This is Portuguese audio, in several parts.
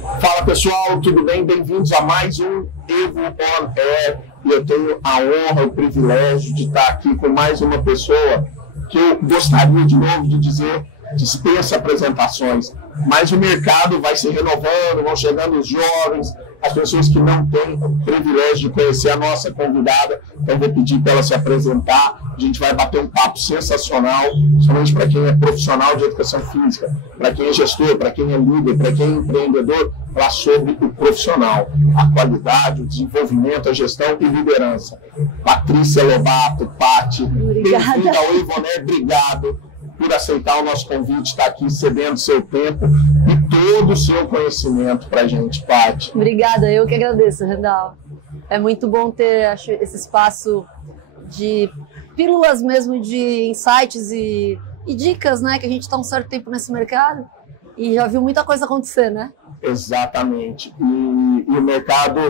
Fala pessoal, tudo bem? Bem-vindos a mais um Evo On Air. E eu tenho a honra, o privilégio de estar aqui com mais uma pessoa que eu gostaria de novo de dizer, dispensa apresentações. Mas o mercado vai se renovando, vão chegando os jovens, as pessoas que não têm o privilégio de conhecer a nossa convidada. Então eu vou pedir para ela se apresentar. A gente vai bater um papo sensacional, somente para quem é profissional de educação física, para quem é gestor, para quem é líder, para quem é empreendedor, falar sobre o profissional, a qualidade, o desenvolvimento, a gestão e liderança. Patrícia Lobato, Pati, bem-vinda ao Evoné, obrigado por aceitar o nosso convite, estar aqui cedendo seu tempo e todo o seu conhecimento para a gente, Pati. Obrigada, eu que agradeço, Randall. É muito bom ter esse espaço de pílulas mesmo, de insights e dicas, né? Que a gente está um certo tempo nesse mercado e já viu muita coisa acontecer, né? Exatamente. E o mercado,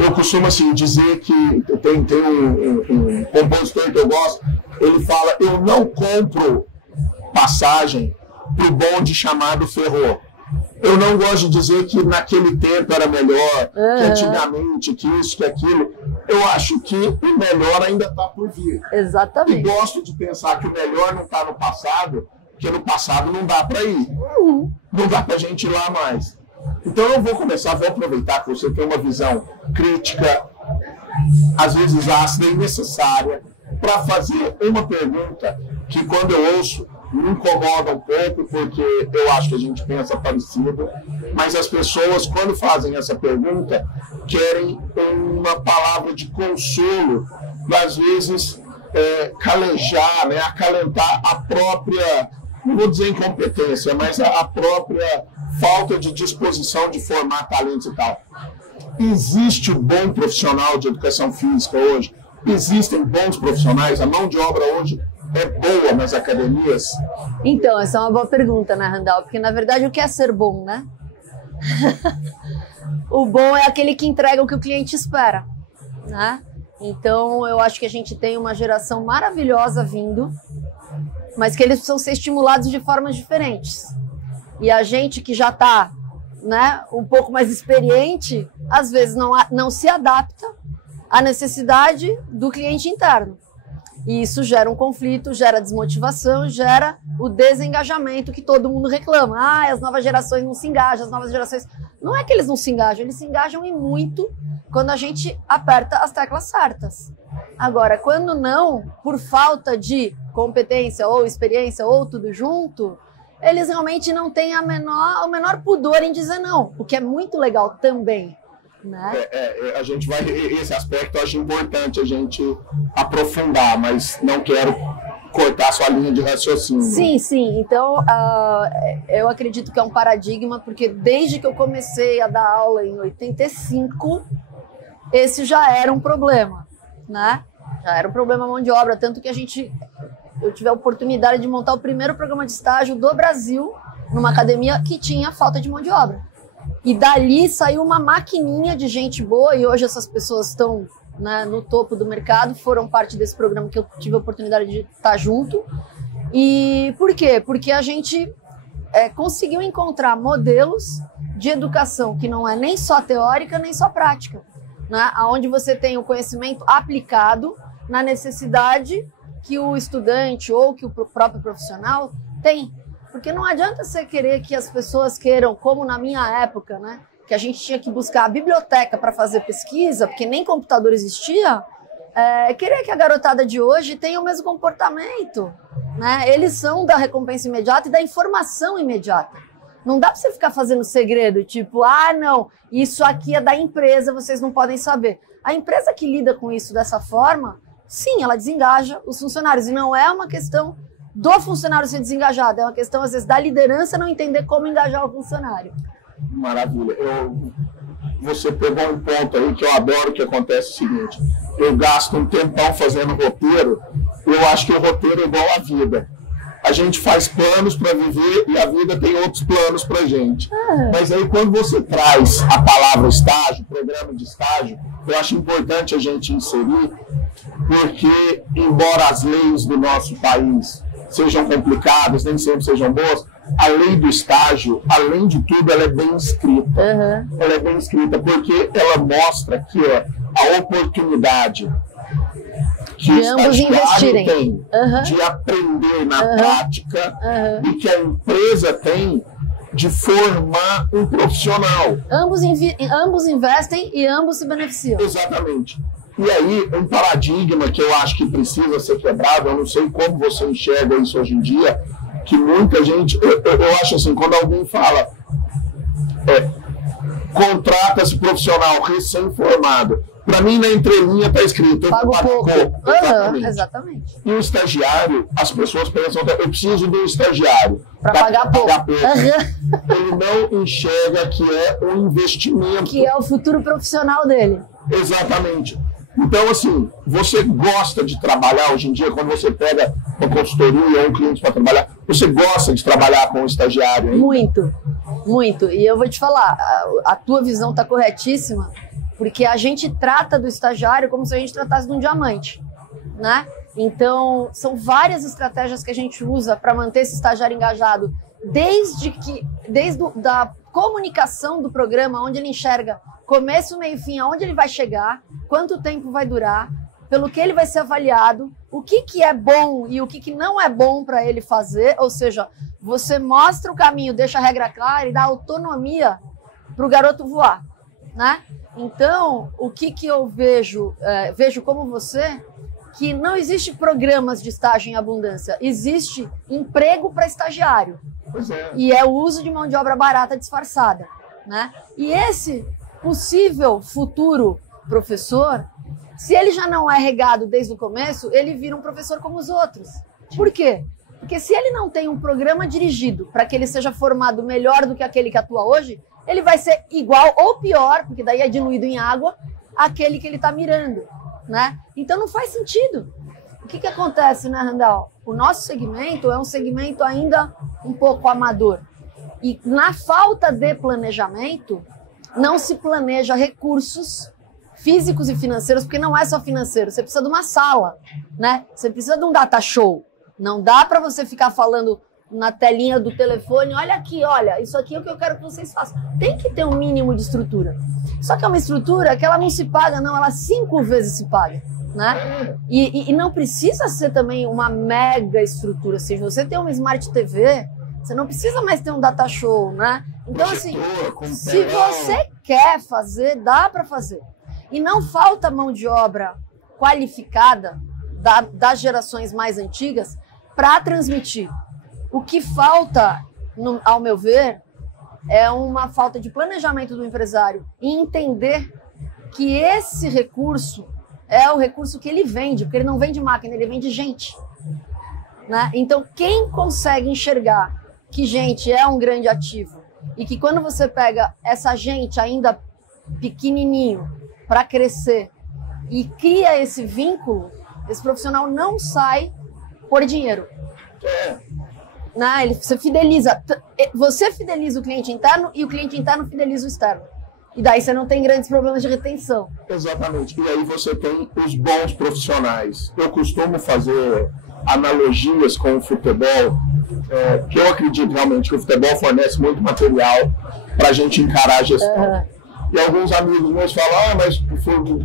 eu costumo assim, dizer que tem um compositor que eu gosto, ele fala, eu não compro passagem para o bonde chamado Ferrou. Eu não gosto de dizer que naquele tempo era melhor, que antigamente, que isso, que aquilo. Eu acho que o melhor ainda está por vir. Exatamente. E gosto de pensar que o melhor não está no passado, porque no passado não dá para ir. Não dá para a gente ir lá mais. Então eu vou começar, vou aproveitar que você tem uma visão crítica, às vezes ácida e necessária, para fazer uma pergunta que quando eu ouço me incomoda um pouco, porque eu acho que a gente pensa parecido, mas as pessoas, quando fazem essa pergunta, querem uma palavra de consolo, e às vezes calejar, né, acalentar a própria, não vou dizer incompetência, mas a própria falta de disposição de formar talentos e tal. Existe um bom profissional de educação física hoje? Existem bons profissionais? A mão de obra hoje é boa nas academias? Então, essa é uma boa pergunta, né, Randall? Porque, na verdade, o que é ser bom, né? O bom é aquele que entrega o que o cliente espera, né? Então, eu acho que a gente tem uma geração maravilhosa vindo, mas que eles precisam ser estimulados de formas diferentes. E a gente que já está, né, um pouco mais experiente, às vezes não se adapta à necessidade do cliente interno. E isso gera um conflito, gera desmotivação, gera o desengajamento que todo mundo reclama. Ah, as novas gerações não se engajam, as novas gerações... Não é que eles não se engajam, eles se engajam e muito quando a gente aperta as teclas certas. Agora, quando não, por falta de competência ou experiência ou tudo junto, eles realmente não têm o menor pudor em dizer não, o que é muito legal também. Né? A gente vai, esse aspecto eu acho importante a gente aprofundar, mas não quero cortar sua linha de raciocínio. Sim, sim. Então, eu acredito que é um paradigma, porque desde que eu comecei a dar aula em 85, esse já era um problema, né? Já era um problema mão de obra, tanto que eu tive a oportunidade de montar o primeiro programa de estágio do Brasil numa academia que tinha falta de mão de obra. E dali saiu uma maquininha de gente boa, e hoje essas pessoas estão, né, no topo do mercado, foram parte desse programa que eu tive a oportunidade de estar junto. E por quê? Porque a gente conseguiu encontrar modelos de educação que não é nem só teórica, nem só prática, né? Onde você tem o conhecimento aplicado na necessidade que o estudante ou que o próprio profissional tem. Porque não adianta você querer que as pessoas queiram, como na minha época, né, que a gente tinha que buscar a biblioteca para fazer pesquisa, porque nem computador existia, querer que a garotada de hoje tenha o mesmo comportamento. Né? Eles são da recompensa imediata e da informação imediata. Não dá para você ficar fazendo segredo, tipo, ah, não, isso aqui é da empresa, vocês não podem saber. A empresa que lida com isso dessa forma, sim, ela desengaja os funcionários, e não é uma questão do funcionário ser desengajado, é uma questão, às vezes, da liderança não entender como engajar o funcionário. Maravilha. Você pegou um ponto aí que eu adoro, que acontece o seguinte, eu gasto um tempão fazendo roteiro, eu acho que o roteiro é igual à vida. A gente faz planos para viver e a vida tem outros planos para a gente. Mas aí quando você traz a palavra estágio, programa de estágio, eu acho importante a gente inserir, porque embora as leis do nosso país sejam complicadas, nem sempre sejam boas, a lei do estágio, além de tudo, ela é bem escrita. Uhum. Ela é bem escrita porque ela mostra que a oportunidade que o estagiário tem de aprender na prática e que a empresa tem de formar um profissional. Ambos investem e ambos se beneficiam. Exatamente. E aí, um paradigma que eu acho que precisa ser quebrado, eu não sei como você enxerga isso hoje em dia, que muita gente, eu acho assim, quando alguém fala contrata-se profissional recém-formado, para mim na entrelinha está escrito, eu pago pouco. Exatamente. Exatamente. E o estagiário, as pessoas pensam, eu preciso de um estagiário para pagar pouco. Ele não enxerga que é um investimento. Que é o futuro profissional dele. Exatamente. Então, assim, você gosta de trabalhar hoje em dia, quando você pega uma consultoria ou um cliente para trabalhar, você gosta de trabalhar com o estagiário, hein? Muito, muito. E eu vou te falar, a tua visão está corretíssima, porque a gente trata do estagiário como se a gente tratasse de um diamante, né? Então, são várias estratégias que a gente usa para manter esse estagiário engajado, desde da comunicação do programa, onde ele enxerga começo, meio e fim, aonde ele vai chegar, quanto tempo vai durar, pelo que ele vai ser avaliado, o que é bom e o que não é bom para ele fazer, ou seja, você mostra o caminho, deixa a regra clara e dá autonomia para o garoto voar, né? Então, o que eu vejo como você, que não existe programas de estágio em abundância, existe emprego para estagiário. Pois é. E é o uso de mão de obra barata disfarçada, né? E esse possível futuro professor, se ele já não é regado desde o começo, ele vira um professor como os outros. Por quê? Porque se ele não tem um programa dirigido para que ele seja formado melhor do que aquele que atua hoje, ele vai ser igual ou pior, porque daí é diluído em água, aquele que ele está mirando, né? Então não faz sentido. O que acontece, né, Randall? O nosso segmento é um segmento ainda um pouco amador. E na falta de planejamento, não se planeja recursos físicos e financeiros, porque não é só financeiro, você precisa de uma sala, né? Você precisa de um data show. Não dá para você ficar falando na telinha do telefone, olha aqui, olha, isso aqui é o que eu quero que vocês façam. Tem que ter um mínimo de estrutura. Só que é uma estrutura que ela não se paga, não, ela 5 vezes se paga, né? E não precisa ser também uma mega estrutura. Se você tem uma Smart TV, você não precisa mais ter um data show, né? Então, assim, se você quer fazer, dá para fazer. E não falta mão de obra qualificada das gerações mais antigas para transmitir. O que falta, ao meu ver, é uma falta de planejamento do empresário e entender que esse recurso é o recurso que ele vende, porque ele não vende máquina, ele vende gente, né? Então, quem consegue enxergar que gente é um grande ativo e que quando você pega essa gente ainda pequenininho para crescer e cria esse vínculo, esse profissional não sai por dinheiro. Né? Você fideliza o cliente interno e o cliente interno fideliza o externo. E daí você não tem grandes problemas de retenção. Exatamente. E aí você tem os bons profissionais. Eu costumo fazer analogias com o futebol, que eu acredito realmente que o futebol fornece muito material para a gente encarar a gestão. E alguns amigos meus falam, mas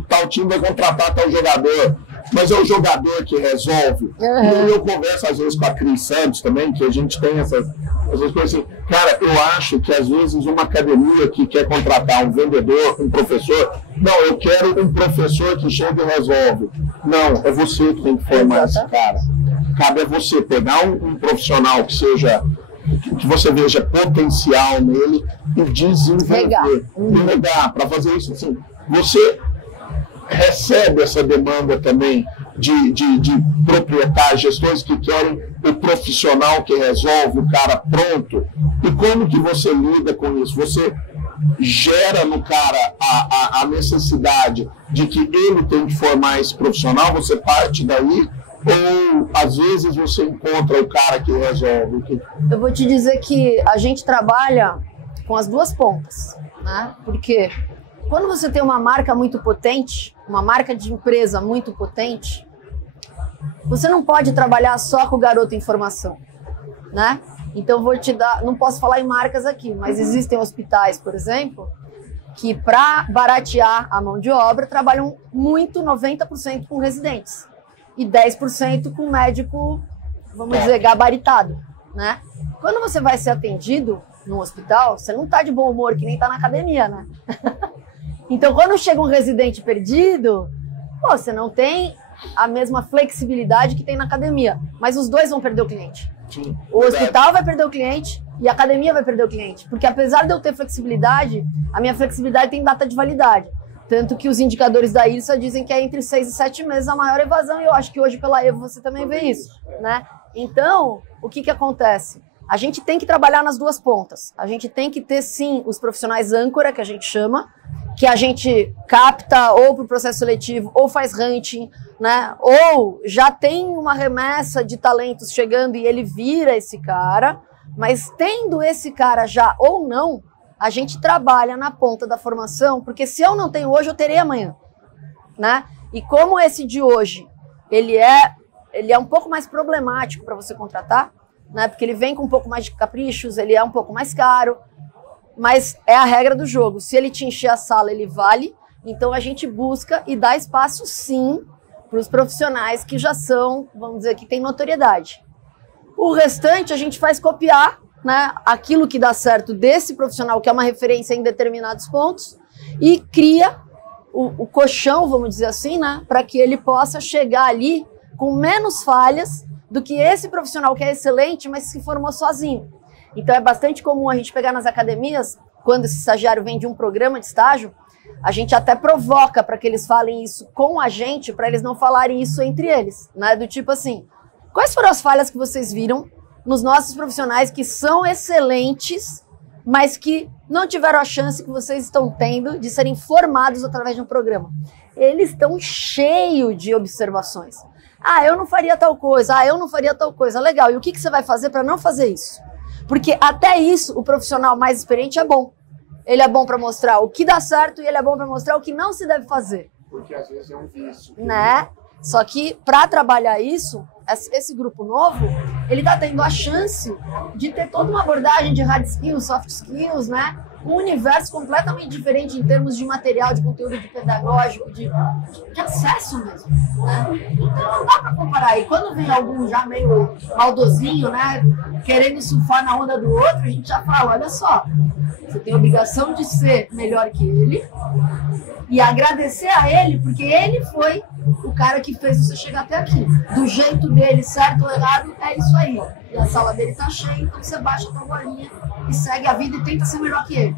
tal time vai contratar tal jogador. Mas é o jogador que resolve. E eu converso às vezes com a Cris Santos também, que a gente tem essas coisas assim. Cara, eu acho que às vezes uma academia que quer contratar um vendedor, um professor, não, eu quero um professor que chega e resolve. Não, é você que tem que formar esse cara. Cabe a você pegar um profissional que seja, que você veja potencial nele e desenvolver. Legal, para fazer isso assim. Você recebe essa demanda também de proprietários, gestores que querem o profissional que resolve, o cara pronto. E como que você lida com isso? Você gera no cara a necessidade de que ele tem que formar esse profissional, você parte daí, ou às vezes você encontra o cara que resolve? Eu vou te dizer que a gente trabalha com as duas pontas, né? Porque quando você tem uma marca muito potente, uma marca de empresa muito potente, você não pode trabalhar só com o garoto em formação, né? Então, vou te dar, não posso falar em marcas aqui, mas existem hospitais, por exemplo, que para baratear a mão de obra, trabalham muito, 90% com residentes e 10% com médico, vamos dizer, gabaritado, né? Quando você vai ser atendido no hospital, você não tá de bom humor, que nem tá na academia, né? Então, quando chega um residente perdido, pô, você não tem a mesma flexibilidade que tem na academia, mas os dois vão perder o cliente. Sim. O hospital vai perder o cliente e a academia vai perder o cliente. Porque apesar de eu ter flexibilidade, a minha flexibilidade tem data de validade. Tanto que os indicadores da IRSA dizem que é entre 6 e 7 meses a maior evasão. E eu acho que hoje pela EVO você também vê isso, né? Então, o que acontece? A gente tem que trabalhar nas duas pontas. A gente tem que ter, sim, os profissionais âncora, que a gente chama, que a gente capta ou para o processo seletivo, ou faz hunting, né? Ou já tem uma remessa de talentos chegando e ele vira esse cara, mas tendo esse cara já ou não, a gente trabalha na ponta da formação, porque se eu não tenho hoje, eu terei amanhã, né? E como esse de hoje, ele é um pouco mais problemático para você contratar, né? Porque ele vem com um pouco mais de caprichos, ele é um pouco mais caro, mas é a regra do jogo. Se ele te encher a sala, ele vale. Então a gente busca e dá espaço, sim, para os profissionais que já são, vamos dizer, que tem notoriedade. O restante a gente faz copiar, né, aquilo que dá certo desse profissional, que é uma referência em determinados pontos, e cria o colchão, vamos dizer assim, né, para que ele possa chegar ali com menos falhas do que esse profissional que é excelente, mas se formou sozinho. Então é bastante comum a gente pegar nas academias, quando esse estagiário vem de um programa de estágio, a gente até provoca para que eles falem isso com a gente, para eles não falarem isso entre eles, né? Do tipo assim, quais foram as falhas que vocês viram nos nossos profissionais que são excelentes, mas que não tiveram a chance que vocês estão tendo de serem formados através de um programa? Eles estão cheios de observações. Ah, eu não faria tal coisa. Ah, eu não faria tal coisa. Legal. E o que você vai fazer para não fazer isso? Porque até isso, o profissional mais experiente é bom. Ele é bom para mostrar o que dá certo e ele é bom para mostrar o que não se deve fazer. Porque às vezes é um vício. Né? Só que para trabalhar isso, esse grupo novo, ele está tendo a chance de ter toda uma abordagem de hard skills, soft skills, né? Um universo completamente diferente em termos de material, de conteúdo, de pedagógico, de acesso mesmo, né? Então não dá para comparar. E quando vem algum já meio maldosinho, né, querendo surfar na onda do outro, a gente já fala, olha só, você tem a obrigação de ser melhor que ele e agradecer a ele, porque ele foi o cara que fez você chegar até aqui. Do jeito dele, certo ou errado, é isso aí. E a sala dele tá cheia, então você baixa a tua bolinha e segue a vida e tenta ser melhor que ele,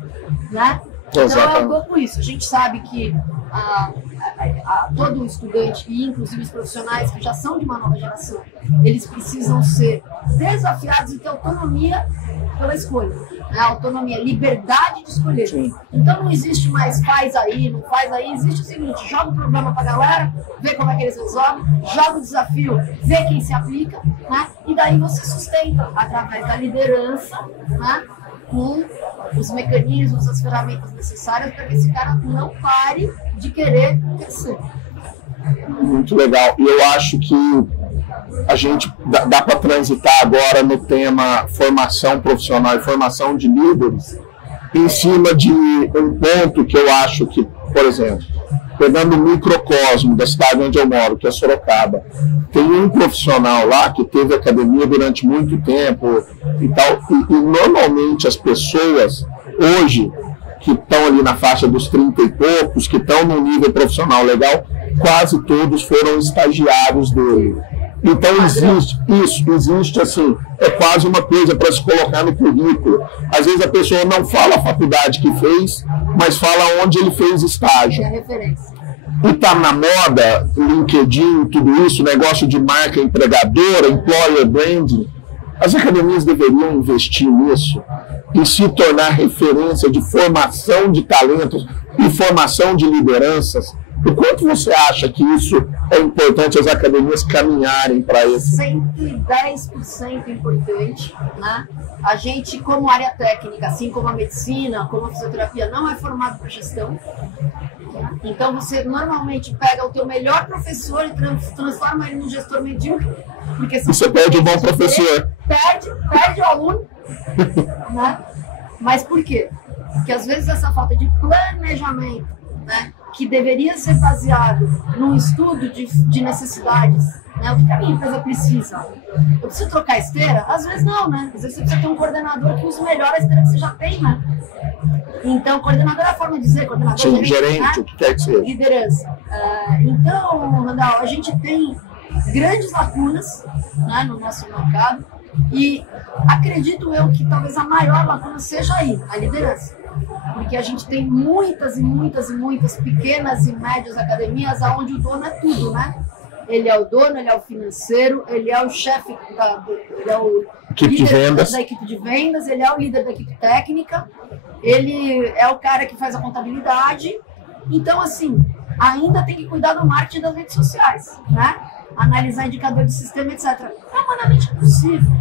né? Então é um pouco isso. A gente sabe que todo estudante, e inclusive os profissionais que já são de uma nova geração, eles precisam ser desafiados e ter autonomia pela escolha. Né? Autonomia, liberdade de escolher. Sim. Então não existe mais faz aí, não faz aí. Existe o seguinte, joga o problema pra galera, vê como é que eles resolvem, joga o desafio, vê quem se aplica, né? E daí você sustenta através da liderança, né? Com os mecanismos, as ferramentas necessárias para que esse cara não pare de querer crescer. Muito legal. E eu acho que a gente dá para transitar agora no tema formação profissional e formação de líderes em cima de um ponto que eu acho que, por exemplo, pegando o microcosmo da cidade onde eu moro, que é Sorocaba, tem um profissional lá que teve academia durante muito tempo e tal, e normalmente as pessoas hoje que estão ali na faixa dos 30 e poucos, que estão num nível profissional legal, quase todos foram estagiários dele. Então existe assim, é quase uma coisa para se colocar no currículo. Às vezes a pessoa não fala a faculdade que fez, mas fala onde ele fez estágio. É a referência. E tá na moda, LinkedIn, tudo isso, negócio de marca empregadora, employer branding. As academias deveriam investir nisso e se tornar referência de formação de talentos e formação de lideranças. O quanto você acha que isso é importante as academias caminharem para isso? 110% importante, né? A gente, como área técnica, assim como a medicina, como a fisioterapia, não é formado para gestão. Então você normalmente pega o teu melhor professor e transforma ele num gestor medíocre. Porque você perde o bom professor. perde o aluno, né? Mas por quê? Porque às vezes essa falta de planejamento, né, que deveria ser baseado num estudo de necessidades, né, o que a minha empresa precisa? Eu preciso trocar esteira? Às vezes não, né? Às vezes você precisa ter um coordenador que use melhor a esteira que você já tem, né? Então, coordenador é a forma de dizer, coordenador... Sim, gerente, o que quer que seja. Liderança. Então, Randall, a gente tem grandes lacunas, né, no nosso mercado e acredito eu que talvez a maior lacuna seja aí, a liderança. Porque a gente tem muitas e muitas e muitas pequenas e médias academias onde o dono é tudo, né? Ele é o dono, ele é o financeiro, ele é o chefe, ele é o líder da equipe de vendas, ele é o líder da equipe técnica, ele é o cara que faz a contabilidade. Então, assim, ainda tem que cuidar do marketing das redes sociais, né? Analisar indicador de sistema, etc. É humanamente impossível.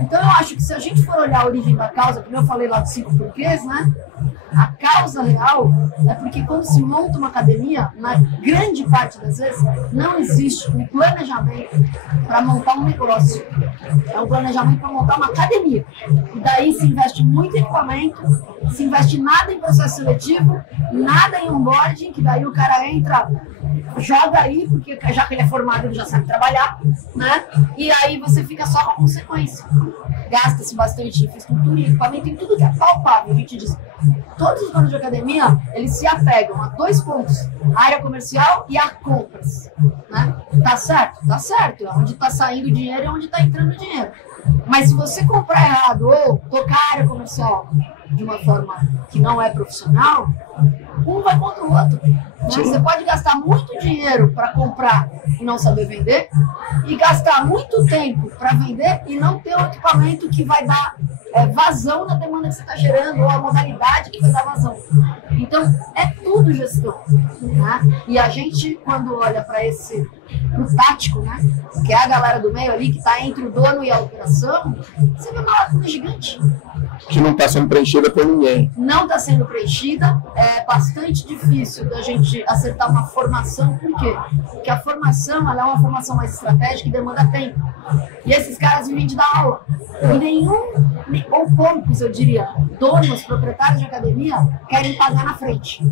Então, eu acho que se a gente for olhar a origem da causa, como eu falei lá dos 5 porquês, né? A causa real é porque quando se monta uma academia, na grande parte das vezes, não existe um planejamento para montar um negócio. É um planejamento para montar uma academia. E daí se investe muito em equipamento, se investe nada em processo seletivo, nada em onboarding, que daí o cara entra, joga aí, porque já que ele é formado, ele já sabe trabalhar, né? E aí você fica só com a consequência. Gasta-se bastante em infraestrutura e equipamento, em tudo que é palpável. A gente diz, todos os donos de academia, eles se apegam a 2 pontos, a área comercial e a compras, né? Tá certo? Tá certo. É onde tá saindo dinheiro e onde tá entrando dinheiro. Mas se você comprar errado ou tocar a área comercial de uma forma que não é profissional, um vai contra o outro. Né? Você pode gastar muito dinheiro para comprar e não saber vender, e gastar muito tempo para vender e não ter o equipamento que vai dar vazão na demanda que você está gerando, ou a modalidade que vai dar vazão. Então, é tudo gestão. Né? E a gente, quando olha para pro tático, né? Que é a galera do meio ali, que está entre o dono e a operação, você vê uma lacuna gigante. Que não está sendo preenchida por ninguém. Não está sendo preenchida. É bastante difícil da gente acertar uma formação. Por quê? Porque a formação ela é uma formação mais estratégica e demanda tempo. E esses caras vivem de dar aula. E ou poucos, eu diria, donos, proprietários de academia, querem pagar na frente.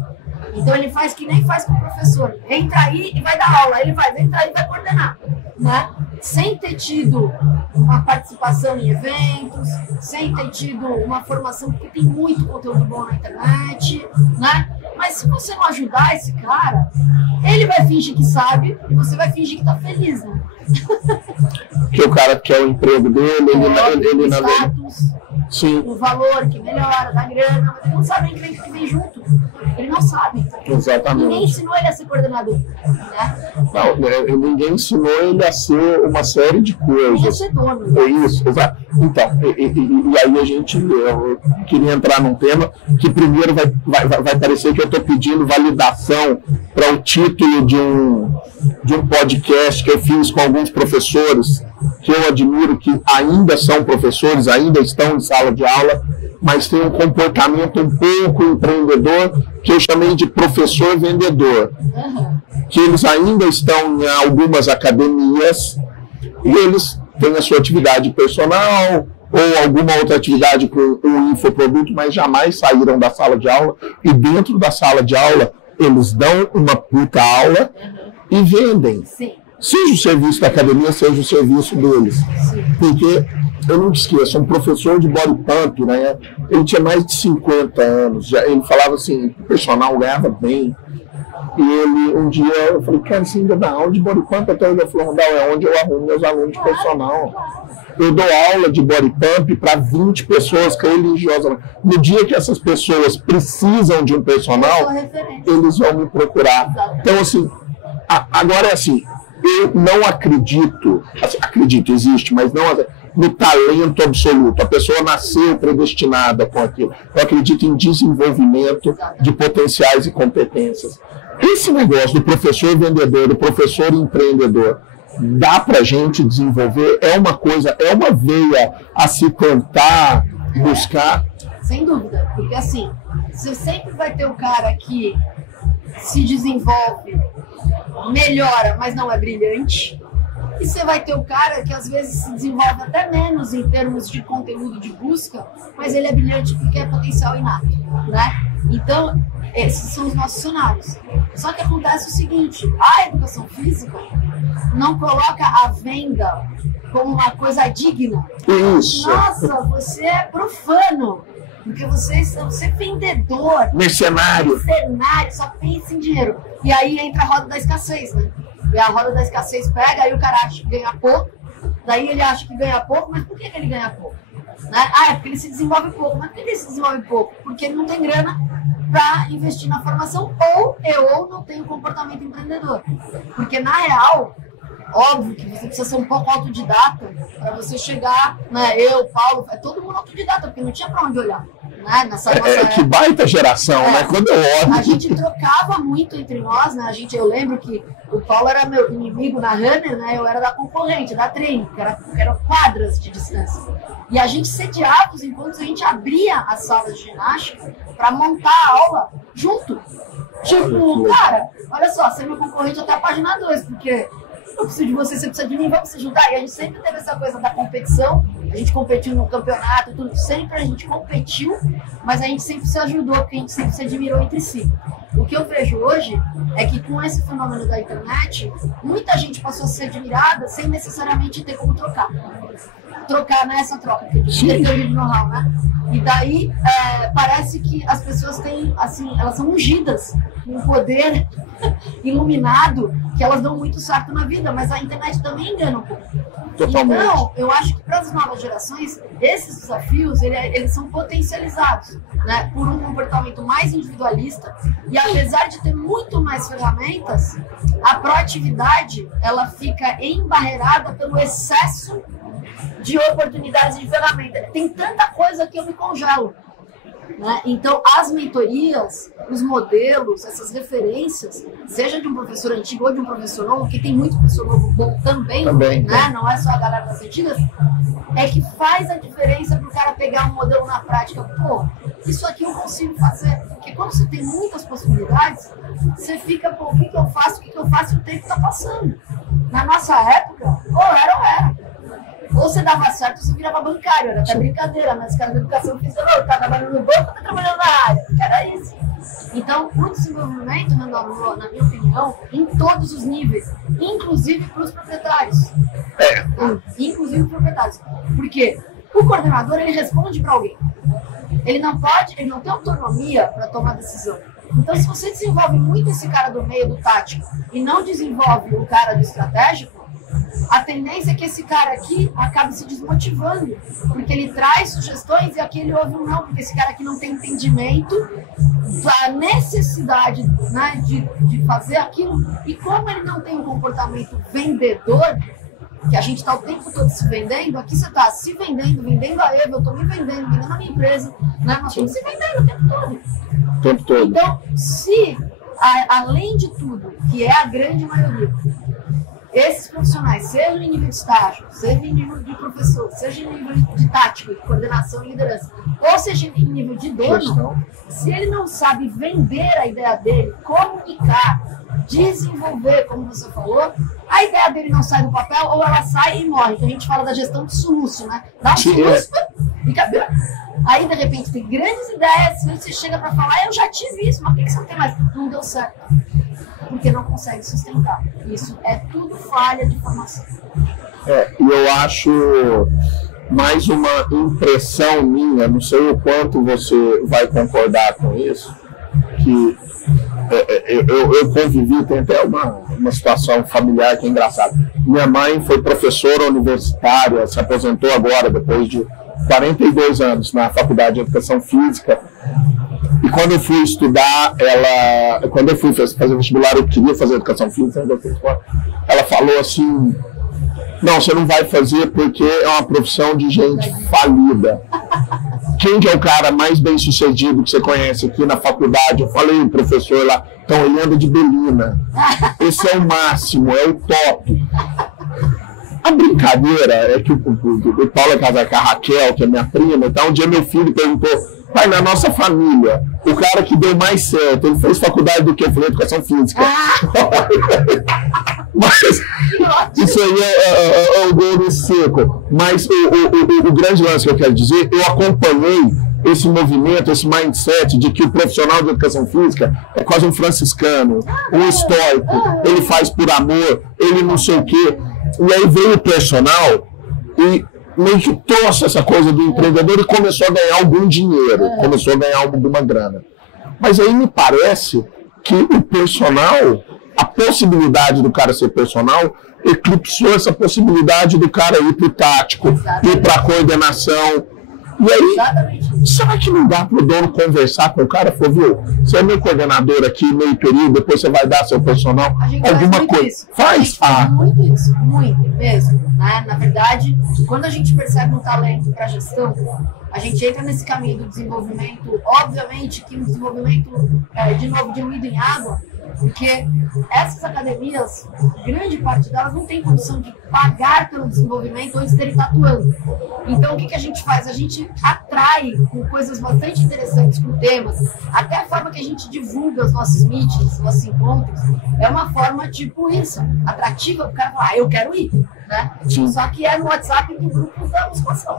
Então ele faz que nem faz com o professor. Entra aí e vai dar aula. Ele vai entrar aí e vai coordenar. Né? Sem ter tido uma participação em eventos, sem ter tido uma formação, porque tem muito conteúdo bom na internet, né? Mas se você não ajudar esse cara, ele vai fingir que sabe e você vai fingir que tá feliz, né? Que o cara quer o emprego dele, ele na status, sim. O valor que melhora, da grana, mas ele não sabe nem que vem junto. Ele não sabe. Exatamente. Ninguém ensinou ele a ser coordenador. Né? Não, ninguém ensinou ele a ser uma série de coisas. Nem a ser dono. Né? É isso, exato. Então, e aí eu queria entrar num tema que primeiro vai parecer que eu estou pedindo validação para o título de um podcast que eu fiz com alguns professores que eu admiro, que ainda são professores, ainda estão em sala de aula, mas tem um comportamento um pouco empreendedor, que eu chamei de professor vendedor. Que eles ainda estão em algumas academias e eles têm a sua atividade personal ou alguma outra atividade com um infoproduto, mas jamais saíram da sala de aula, e dentro da sala de aula eles dão uma puta aula e vendem. Sim. Seja o serviço da academia, seja o serviço deles. Sim. Porque, eu não te esqueço, um professor de body pump, né? Ele tinha mais de 50 anos, ele falava assim, o personal ganhava bem. E ele, um dia, eu falei, cara, você ainda dá aula de body pump? Até ele falou, não, é onde eu arrumo meus alunos de personal. Eu dou aula de body pump para 20 pessoas religiosamente. No dia que essas pessoas precisam de um personal, eles vão me procurar. Então, assim, agora é assim, eu não acredito, assim, acredito, existe, mas não no talento absoluto. A pessoa nasceu predestinada com aquilo. Eu acredito em desenvolvimento de potenciais e competências. Esse negócio do professor vendedor, do professor empreendedor, dá pra gente desenvolver, é uma coisa, é uma veia a se tentar buscar. Sem dúvida, porque assim, você sempre vai ter o cara que se desenvolve, melhora, mas não é brilhante, E você vai ter o cara que às vezes se desenvolve até menos em termos de conteúdo de busca, mas ele é brilhante porque é potencial inato, né? Então, esses são os nossos cenários. Só que acontece o seguinte, a educação física não coloca a venda como uma coisa digna. Isso. Nossa, você é profano, porque você é vendedor. Mercenário, Só pensa em dinheiro. E aí entra a roda da escassez, né? E a roda da escassez pega, aí o cara acha que ganha pouco, daí ele acha que ganha pouco, mas por que ele ganha pouco? Né? É porque ele se desenvolve pouco. Mas por que ele se desenvolve pouco? Porque ele não tem grana para investir na formação ou não tem um comportamento empreendedor. Porque, na real, óbvio que você precisa ser um pouco autodidata para você chegar, né? Eu, Paulo, é todo mundo autodidata, porque não tinha para onde olhar. Né? Nessa nossa que baita geração, né? Quando eu olho... A gente trocava muito entre nós, né? Eu lembro que o Paulo era meu inimigo na Runner, né? Eu era da concorrente, da treino, que eram quadras de distância. E a gente sediava os encontros, a gente abria as salas de ginástica para montar a aula junto. Tipo, cara, olha só, você é meu concorrente até a página 2, porque eu preciso de você precisa de mim, vamos se juntar. E a gente sempre teve essa coisa da competição, a gente competiu no campeonato, tudo, sempre a gente competiu, mas a gente sempre se ajudou, porque a gente sempre se admirou entre si. O que eu vejo hoje é que com esse fenômeno da internet, muita gente passou a ser admirada sem necessariamente ter como trocar. Trocar nessa troca, que é intercâmbio de know-how, né? E daí parece que as pessoas têm, assim, elas são ungidas com um poder iluminado que elas dão muito certo na vida, mas a internet também engana um pouco. Totalmente. Então, eu acho que para as novas gerações, esses desafios, eles são potencializados, né, por um comportamento mais individualista e apesar de ter muito mais ferramentas, a proatividade, ela fica embarreirada pelo excesso de oportunidades de ferramenta. Tem tanta coisa que eu me congelo. Né? Então, as mentorias, os modelos, essas referências, seja de um professor antigo ou de um professor novo, que tem muito professor novo bom também né? Não é só a galera das antigas, é que faz a diferença para o cara pegar um modelo na prática. Pô, isso aqui eu consigo fazer. Porque quando você tem muitas possibilidades, você fica, pô, o que eu faço, e o tempo está passando. Na nossa época, ou era. Ou você dava certo, você virava bancário, era até brincadeira, mas os caras da educação física, não, tá trabalhando no banco, tá trabalhando na área, que era isso. Então, o desenvolvimento, na minha opinião, em todos os níveis, inclusive para os proprietários. Inclusive os proprietários. Porque o coordenador, ele responde para alguém. Ele não tem autonomia para tomar decisão. Então, se você desenvolve muito esse cara do meio do tático e não desenvolve o cara do estratégico, a tendência é que esse cara aqui acabe se desmotivando, porque ele traz sugestões e aqui ele ouve um não, porque esse cara aqui não tem entendimento da necessidade, né, de fazer aquilo. E como ele não tem um comportamento vendedor, que a gente está o tempo todo se vendendo, aqui você está se vendendo a Eva, eu estou me vendendo a minha empresa, né? Nós estamos se vendendo o tempo todo. Então, se, além de tudo, que é a grande maioria, esses profissionais, seja em nível de estágio, seja em nível de professor, seja em nível de tático, de coordenação e liderança, ou seja em nível de dono, se ele não sabe vender a ideia dele, comunicar, desenvolver, como você falou, a ideia dele não sai do papel ou ela sai e morre, que a gente fala da gestão de soluço, né? Dá um soluço e cabelo. Aí, de repente, tem grandes ideias, você chega para falar, eu já tive isso, mas por que você não tem mais? Não deu certo. Porque não consegue sustentar. Isso é tudo falha de formação. E eu acho mais uma impressão minha, não sei o quanto você vai concordar com isso, que eu convivi, tem até uma situação familiar que é engraçada. Minha mãe foi professora universitária, se aposentou agora, depois de 42 anos na Faculdade de Educação Física. E quando eu fui estudar, quando eu fui fazer vestibular, eu queria fazer educação física, ela falou assim, não, você não vai fazer porque é uma profissão de gente falida. Quem que é o cara mais bem sucedido que você conhece aqui na faculdade? Eu falei, o professor lá, então ele anda de Belina. Esse é o máximo, é o top. A brincadeira é que o Paulo é casado com a Raquel, que é minha prima, então um dia meu filho perguntou, pai, na nossa família, o cara que deu mais certo, ele fez faculdade do que? Eu falei, educação física. Mas isso aí é o gol seco. Mas o grande lance que eu quero dizer, eu acompanhei esse movimento, esse mindset de que o profissional de educação física é quase um franciscano, um estoico, ele faz por amor, ele não sei o quê. E aí veio o personal e meio que trouxe essa coisa do empreendedor e começou a ganhar algum dinheiro, começou a ganhar alguma grana. Mas aí me parece que o personal, a possibilidade do cara ser personal, eclipsou essa possibilidade do cara ir para o tático, ir para a coordenação. E aí, será que não dá para o dono conversar com o cara? Falou, viu, você é meu coordenador aqui, meio período, depois você vai dar seu personal, alguma coisa. Isso. Faz muito isso, muito mesmo. Né? Na verdade, quando a gente percebe um talento para gestão, a gente entra nesse caminho do desenvolvimento, obviamente que um desenvolvimento, de novo, diluído em água, porque essas academias, grande parte delas não tem condição de pagar pelo desenvolvimento antes dele estar atuando. Então, o que a gente faz? A gente atrai com coisas bastante interessantes, com temas, até a forma que a gente divulga os nossos meetings, nossos encontros, é uma forma tipo isso, atrativa para o cara falar, eu quero ir. Né? Só que é no WhatsApp do grupo da musculação.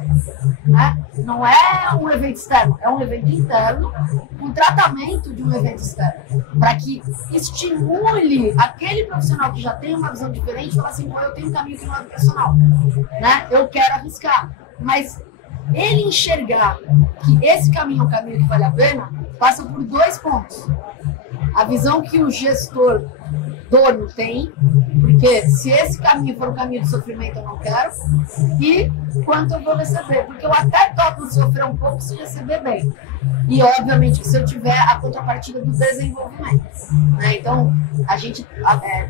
Né? Não é um evento externo, é um evento interno, um tratamento de um evento externo, para que estimule aquele profissional que já tem uma visão diferente e falar assim, pô, eu tenho um caminho que não é do profissional, né? Eu quero arriscar, mas ele enxergar que esse caminho é um caminho que vale a pena, passa por 2 pontos. A visão que o gestor dono tem, porque se esse caminho for um caminho de sofrimento, eu não quero, e quanto eu vou receber, porque eu até topo sofrer um pouco se receber bem. E, obviamente, se eu tiver a contrapartida do desenvolvimento. Né? Então, a gente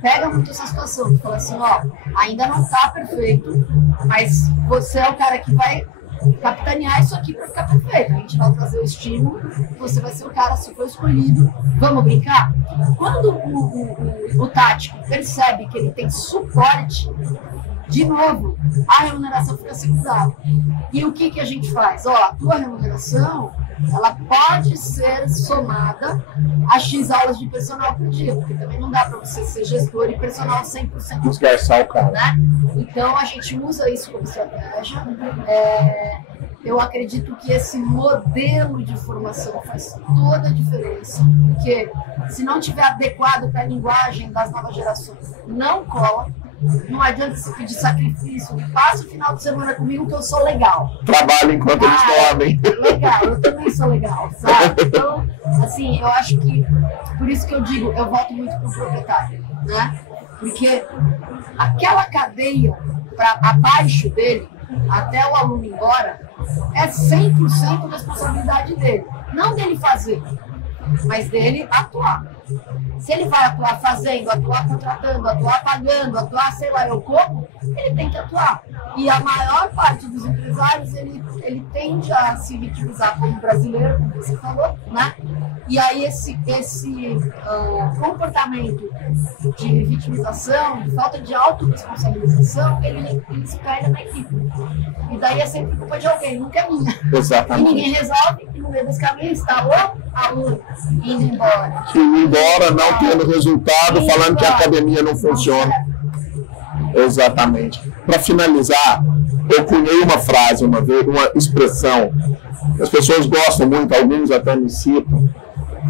pega muito essa situação, de falar assim, ó, ainda não está perfeito, mas você é o cara que vai capitanear isso aqui para ficar perfeito. A gente vai trazer o estímulo, você vai ser o cara, se for escolhido, vamos brincar? Quando o tático percebe que ele tem suporte, de novo, a remuneração fica secundária. E o que a gente faz? Ó, a tua remuneração, ela pode ser somada a X aulas de personal por dia, porque também não dá para você ser gestor e personal 100%. Esgarçar o cara. Né? Então, a gente usa isso como estratégia. Eu acredito que esse modelo de formação faz toda a diferença, porque se não tiver adequado para a linguagem das novas gerações, não cola. Não adianta se pedir sacrifício, passa o final de semana comigo que eu sou legal. Trabalho enquanto eles dormem. Legal, eu também sou legal, sabe? Então, assim, eu acho que, por isso que eu digo, eu volto muito pro proprietário, né? Porque aquela cadeia para abaixo dele, até o aluno ir embora, é 100% responsabilidade dele. Não dele fazer, mas dele atuar. Se ele vai atuar fazendo, atuar contratando, atuar pagando, atuar sei lá eu como, ele tem que atuar. E a maior parte dos empresários, ele tende a se vitimizar como brasileiro, como você falou, né? E aí esse comportamento de vitimização, de falta de autorresponsabilização, ele se perde na equipe. E daí é sempre culpa de alguém, nunca é minha. Exatamente. E ninguém resolve, e no meio desse caminho está o aluno indo embora. Indo embora, não tendo resultado, falando que a academia não funciona. Exatamente. Para finalizar, eu cunhei uma frase uma vez, uma expressão, as pessoas gostam muito, alguns até me citam,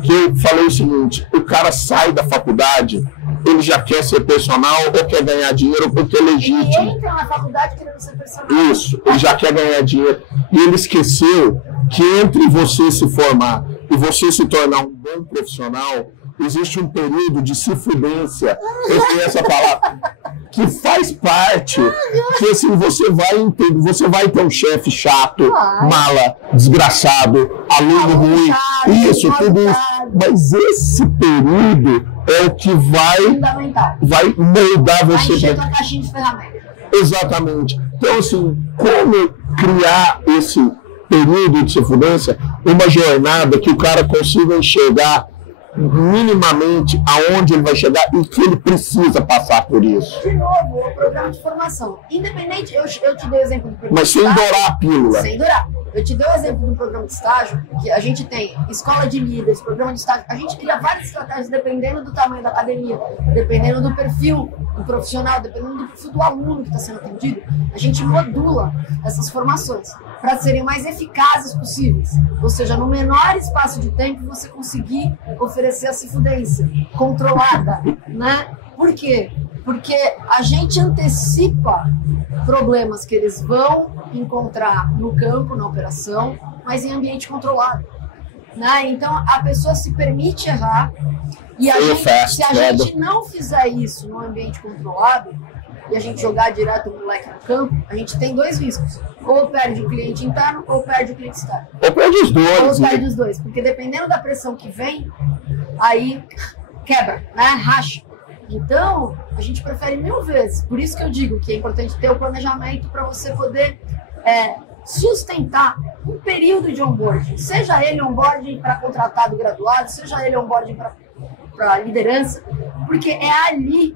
que eu falei o seguinte: o cara sai da faculdade, ele já quer ser personal ou quer ganhar dinheiro porque é legítimo. Ele entra na faculdade querendo ser personal. Isso, ele já quer ganhar dinheiro. E ele esqueceu que entre você se formar e você se tornar um bom profissional, existe um período de sifudência, eu tenho essa palavra, que faz parte, que assim, você vai ter um chefe chato, mala, desgraçado, aluno ruim, isso, tudo isso. Mas esse período é o que vai moldar você. Vai encher tua caixinha de ferramentas. Exatamente. Então, assim, como criar esse período de sifudência, uma jornada que o cara consiga enxergar minimamente aonde ele vai chegar e que ele precisa passar por isso. De novo, o programa de formação. Independente, eu te dei o exemplo do mas sem dourar a pílula. Sem dourar. Eu te dei o exemplo de um programa de estágio, que a gente tem escola de líderes, programa de estágio, a gente cria várias estratégias dependendo do tamanho da academia, dependendo do perfil do profissional, dependendo do perfil do aluno que está sendo atendido, a gente modula essas formações para serem mais eficazes possíveis. Ou seja, no menor espaço de tempo você conseguir oferecer a cifudência controlada, né? Por quê? Porque a gente antecipa problemas que eles vão encontrar no campo, na operação, mas em ambiente controlado, né? Então, a pessoa se permite errar e se a gente não fizer isso no ambiente controlado e a gente jogar direto o moleque no campo, a gente tem dois riscos. Ou perde o cliente interno ou perde o cliente externo. Ou perde os dois. Ou perde os dois, porque dependendo da pressão que vem, aí quebra, né? Racha. Então, a gente prefere 1000 vezes. Por isso que eu digo que é importante ter o planejamento para você poder sustentar um período de onboarding. Seja ele onboarding para contratado graduado, seja ele onboarding para liderança, porque é ali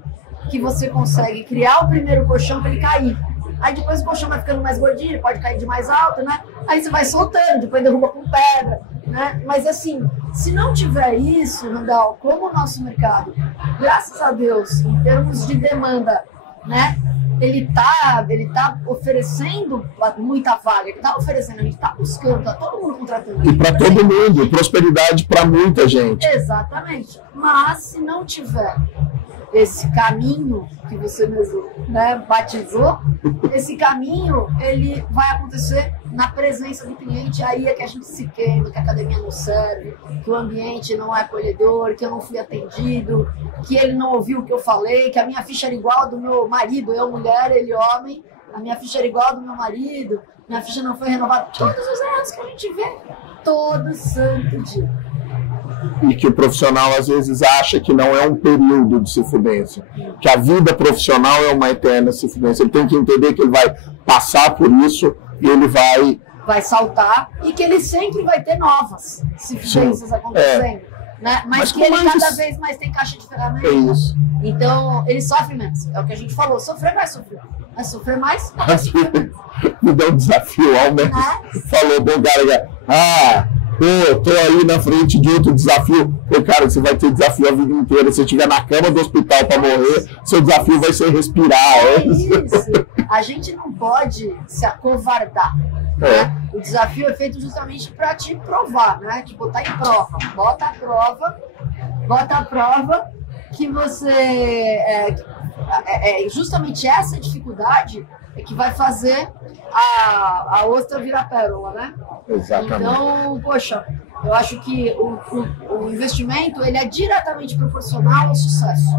que você consegue criar o primeiro colchão para ele cair. Aí depois o colchão vai ficando mais gordinho, ele pode cair de mais alto, né? Aí você vai soltando, depois derruba com pedra, né? Mas assim, se não tiver isso, Randall, como o nosso mercado, graças a Deus, em termos de demanda, né? Ele tá oferecendo muita vaga, ele tá oferecendo, a gente tá buscando, tá todo mundo contratando. E para todo mundo, prosperidade para muita gente. Exatamente. Mas se não tiver esse caminho que você mesmo, né, batizou, esse caminho, ele vai acontecer na presença do cliente, aí é que a gente se queima, que a academia não serve, que o ambiente não é acolhedor, que eu não fui atendido, que ele não ouviu o que eu falei, que a minha ficha era igual a do meu marido, eu mulher, ele homem, a minha ficha era igual a do meu marido, minha ficha não foi renovada. Todos os erros que a gente vê todo santo dia. E que o profissional às vezes acha que não é um período de cifudência, que a vida profissional é uma eterna cifudência. Ele tem que entender que ele vai passar por isso e ele vai saltar e que ele sempre vai ter novas cifudências acontecendo. Né? Mas que ele cada vez mais tem caixa de ferramentas. É isso. Então ele sofre menos. É o que a gente falou, sofrer vai sofrer. Vai sofrer mais, vai sofrer menos. Me dá um desafio, Almeida. Falou, bom cara, pô, tô aí na frente de outro desafio. Pô, cara, você vai ter desafio a vida inteira. Se você estiver na cama do hospital para morrer, seu desafio vai ser respirar. É isso. A gente não pode se acovardar. Né? O desafio é feito justamente para te provar, né? Te botar em prova. Bota a prova que você... justamente essa dificuldade é que vai fazer a ostra virar pérola, né? Exatamente. Então, poxa, eu acho que o investimento, ele é diretamente proporcional ao sucesso.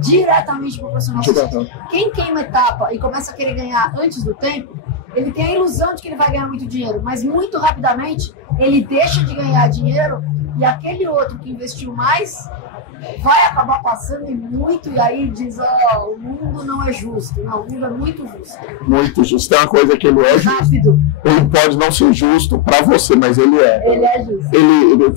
Diretamente proporcional ao sucesso. Quem queima etapa e começa a querer ganhar antes do tempo, ele tem a ilusão de que ele vai ganhar muito dinheiro, mas muito rapidamente ele deixa de ganhar dinheiro e aquele outro que investiu mais vai acabar passando muito, e aí diz, o mundo não é justo. Não, o mundo é muito justo. Muito justo. É uma coisa que ele é justo. Rápido. Ele pode não ser justo para você, mas ele é. Ele é justo. Ele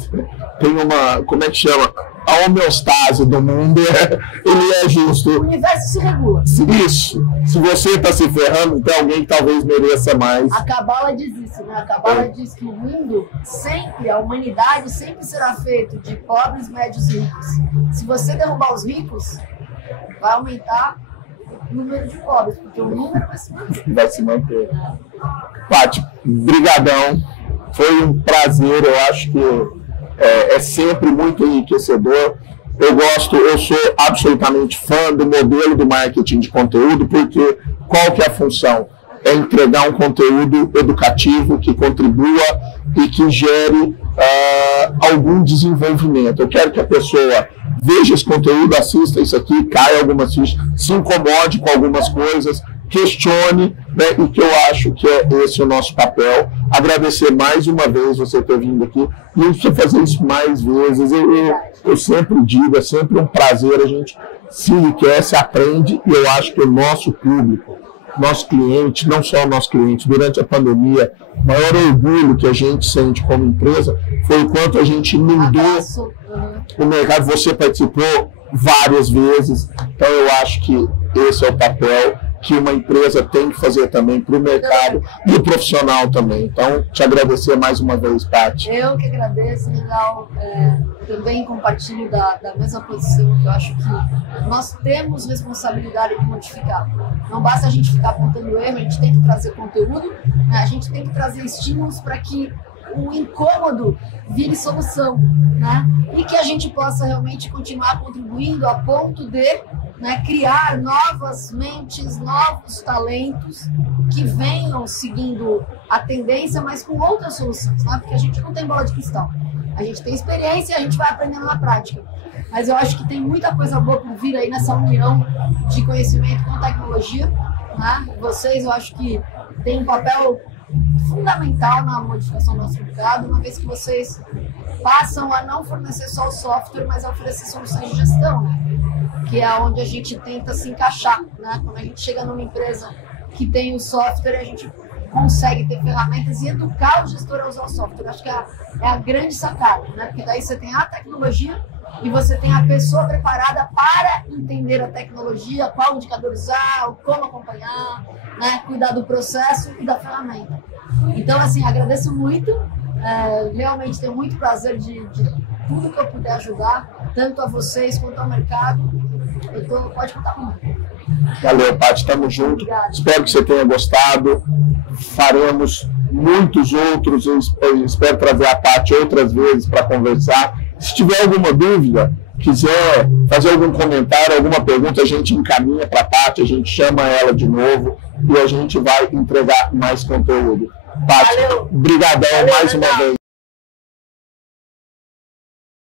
tem uma, como é que chama? A homeostase do mundo, ele é justo. O universo se regula. Isso. Se você está se ferrando, tem alguém que talvez mereça mais. A Cabala diz isso, né? A Cabala diz que o mundo sempre, a humanidade sempre será feito de pobres, médios e ricos. Se você derrubar os ricos, vai aumentar o número de pobres, porque o número vai se manter. Vai se manter. Paty, brigadão. Foi um prazer, eu acho que é sempre muito enriquecedor. Eu sou absolutamente fã do modelo do marketing de conteúdo, porque qual que é a função? É entregar um conteúdo educativo que contribua e que gere algum desenvolvimento. Eu quero que a pessoa veja esse conteúdo, assista isso aqui, caia algumas fichas, se incomode com algumas coisas, questione, né, e que eu acho que é esse o nosso papel. Agradecer mais uma vez você ter vindo aqui e você fazer isso mais vezes. Eu sempre digo, é sempre um prazer, a gente se enriquece, aprende, e eu acho que o nosso público, nosso cliente, não só o nosso cliente, durante a pandemia, o maior orgulho que a gente sente como empresa foi o quanto a gente inundou o mercado. Você participou várias vezes, então eu acho que esse é o papel que uma empresa tem que fazer também para o mercado e o profissional também. Então, te agradecer mais uma vez, Paty. Eu que agradeço, Legal. Também compartilho da mesma posição, que eu acho que nós temos responsabilidade de modificar. Não basta a gente ficar apontando erro, a gente tem que trazer conteúdo, né? A gente tem que trazer estímulos para que o incômodo vire solução, né? E que a gente possa realmente continuar contribuindo a ponto de, né, criar novas mentes, novos talentos que venham seguindo a tendência, mas com outras soluções, né? Porque a gente não tem bola de cristal. A gente tem experiência e a gente vai aprendendo na prática. Mas eu acho que tem muita coisa boa por vir aí nessa união de conhecimento com tecnologia, né? Vocês, eu acho que têm um papel fundamental na modificação do nosso mercado, uma vez que vocês passam a não fornecer só o software, mas a oferecer soluções de gestão, né? Que é onde a gente tenta se encaixar, né? Quando a gente chega numa empresa que tem o software, a gente consegue ter ferramentas e educar o gestor a usar o software. Acho que é a grande sacada, né? Porque daí você tem a tecnologia e você tem a pessoa preparada para entender a tecnologia, qual indicador usar, como acompanhar, né? Cuidar do processo e da ferramenta. Então, assim, agradeço muito. Realmente tenho muito prazer de tudo que eu puder ajudar, tanto a vocês quanto ao mercado. Pode contar comigo. Valeu, Paty, estamos juntos. Obrigada. Espero que você tenha gostado. Faremos muitos outros. Eu espero trazer a Paty outras vezes para conversar. Se tiver alguma dúvida, quiser fazer algum comentário, alguma pergunta, a gente encaminha para a Paty, a gente chama ela de novo e a gente vai entregar mais conteúdo. Paty, brigadão mais uma vez.